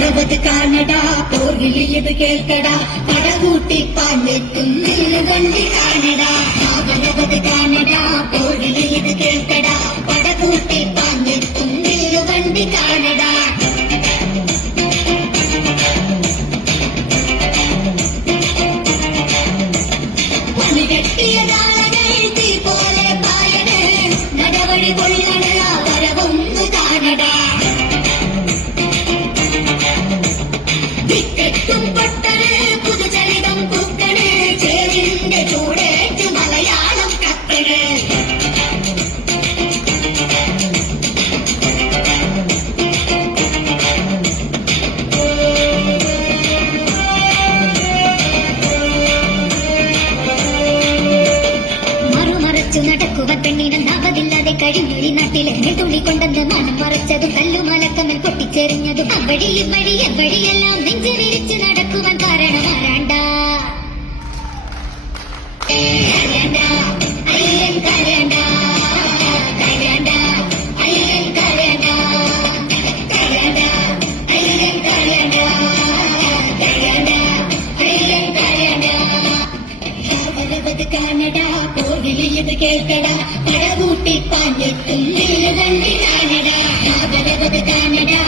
പറവത് കാണടാ പോർവിളിയത് കേൾക്കടാ പടകൂട്ടി പാഞ്ഞെത്തും വണ്ടി കാണടാ പറവത് കാണടാ പോർവിളിയത് കേൾക്കടാ പടകൂട്ടി പാഞ്ഞെത്തും വണ്ടി കാണടാ പണികെട്ടിയതാളകൾ തീ പോലെ പായണ് നടവഴി കൊള്ളണ വരവൊന്നു കാണടാ ും പൊട്ടണ് പുതുചരിതം കുക്കണ് ചേരിന്റെ ചൂടേറ്റ് മലയാളം കത്തണ് മറുമറച്ചു നടക്കുക പെണ്ണിനം നവതില്ലാതെ കഴിഞ്ഞൊരു നാട്ടിലെ തുള്ളിക്കൊണ്ടെന്ന് മനം മറച്ചതും കല്ലുമലക്കമ്മൽ പൊട്ടിച്ചെറിഞ്ഞതും അവഴി വഴി എവഴിയെല്ലാം നെഞ്ചു വിരിച്ചു നടക്കുവാൻ കാരണമാരാണ്ട അയ്യൻ കരണ്ട കരണ്ട അയ്യൻ കരണ്ട കരണ്ട അയ്യൻ കരണ്ട കരണ്ട അയ്യൻ കരണ്ട കാണടാ പോർവിളിയത് കേൾക്കടാ പടകൂട്ടി പാഞ്ഞെത്തും വണ്ടി കാണടാ കാണടാ